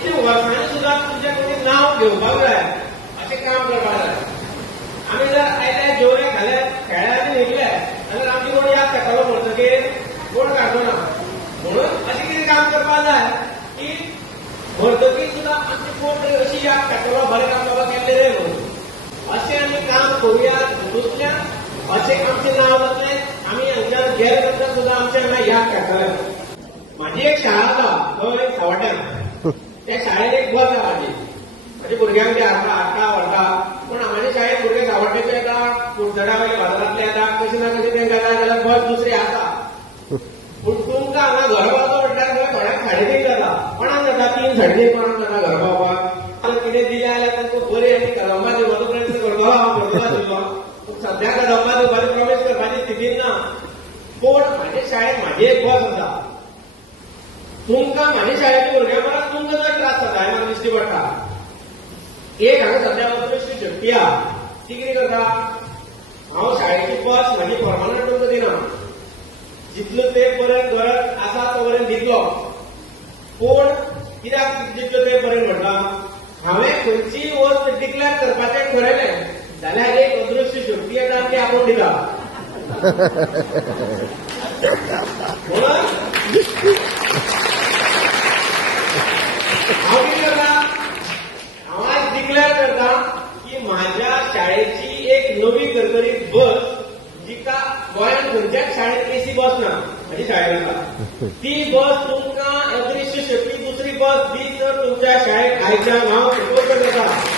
इतली वर्सांनी सुद्धा तुमचे कोणी नाव घेवपाक जाय अशें काम करपाक जाय. आमी जर आयले जेवणे खाले खेळ्यानी न्हिदले जाल्यार आमची कोण याद काडटलो म्हणटकीर कोण काडचो ना. म्हणून अशें कितें काम करपाक जाय की म्हणटकीर सुद्धा आमची कोण अशी याद काडटलो बरें काम बाबा केल्लें रे म्हणून अशें आमी काम करुया. हितूंतल्यान अशें आमचें नांव जातलें. आमी हांगच्यान गेले नंतर सुद्धा आमचे हांगा याद काडटले. म्हाजी एक शाळा आसा थंय सावड्ड्यान. त्या शाळेन एक बस आसा म्हाजी भुरग्यांक ते हाडटा व्हरता. पूण म्हाज्या शाळेंत भुरगे सावड्डेचे येता, कुडचड्या वयले बाजारांतले येता. कशें ना कशें तेंकां जाय जाल्यार बस दुसरी आसा. पूण तुमकां हांगा घर पावचो म्हटल्यार थंय थोड्यांक 3:30 जाता, कोणाक जाता 3:30 कोणाक जाता घर पावपाक. कितें दिलें जाल्यार तांकां बरी आनी कदंबा दिवपाचो प्रयत्न करतलो हांव करतलो आशिल्लो. पूण सद्या कदंबा दिवपाची प्रॉमिस करपाची स्थितीन ना. पूण म्हाज्या शाळेंत म्हाजी एक बस आसा. तुमकां म्हाज्या शाळेच्या भुरग्यां परस तुमकां चड त्रास जाता हें म्हाका दिश्टी पडटा. एक हांगा सद्या अदृश्य शक्ती आहा. ती कितें करता, हांव शाळेची बस म्हाजी परमनंट तुमकां दिना. जितलो तेंप पर्यंत गरज आसा तो पर्यंत दितलो. पूण कित्याक जितलो तेंप पर्यंत म्हणटा, हांवें खंयचीय वस्त डिक्लेअर करपाचें ठरयलें जाल्यार एक अदृश्य शक्ती येता ती आपोवन दिता. म्हणून हांव कितें करता, हांव आज डिक्लेअर करता की म्हाज्या शाळेची एक नवी करकरीत बस जिका गोंयांत खंयच्याच शाळेंत एसी बस ना म्हाजी शाळेन आसा. ती बस तुमकां अदृश्य शक्ती दुसरी बस दी तर तुमच्या शाळेक आयच्यान हांव प्रपोजल करता.